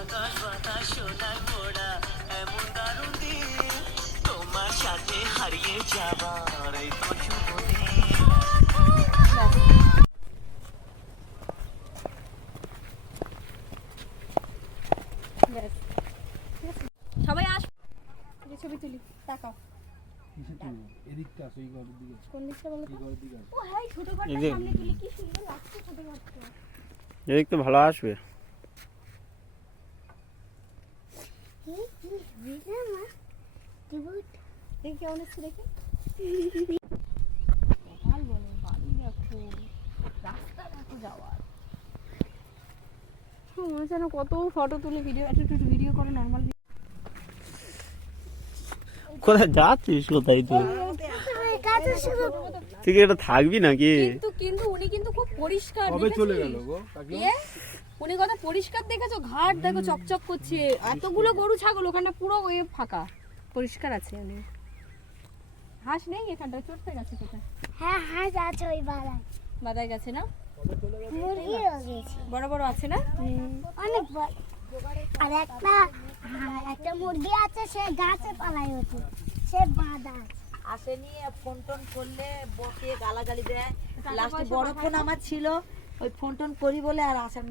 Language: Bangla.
আকাশ বাতাস সোনার মোড়া এমন দারুণ দিন তোমার সাথে হারিয়ে যাবার এই তো শুভ দিন। সবাই আস, ছবি তুলি, তাকাও। এদিকটা আছে, এই ঘরের দিকে। কোন দিকটা বলো তো? এই ঘরের দিকে আছে। ও হ্যাঁ, ছোট ঘরটা এদিকে। সামনে তুলি, কি সুন্দর লাগছে ছোট ঘরটা। এদিক তো ভালো আসবে। দেখি কেমন এসছে দেখি। ভাল বলো, বাড়ি দেখো, রাস্তা দেখো যাওয়ার। মনে হচ্ছে না কত ফটো তুলে ভিডিও, একটু ভিডিও করো নর্মাল। কোথায় যাচ্ছিস, কোথায় তুই? তুই কি এটা থাকবি নাকি? কিন্তু উনি কিন্তু খুব পরিষ্কার। কবে চলে গেল গো কাকি? উনি কত পরিষ্কার দেখেছো, ঘাট দেখো চকচক করছে, এতগুলো গরু ছাগল, ওখানটা পুরো ওই ফাঁকা, পরিষ্কার আছে। উনি হাঁস নেই এখানটা, চড়তে গেছে কোথায়? হ্যাঁ হাঁস আছে ওই বাদায় গেছে না, মুরগিও গেছে বড় বড় আছে না? অনেক বড়। আর একটা মুরগি আছে, সে গাছে পালাই হচ্ছে, সে বাঁধা আছে। আসেনি, ফোন টোন করলে বকে গালাগালি দেয়। লাস্টে বড় ফোন আমার ছিল, ওই ফোন টোন করি বলে আর আসার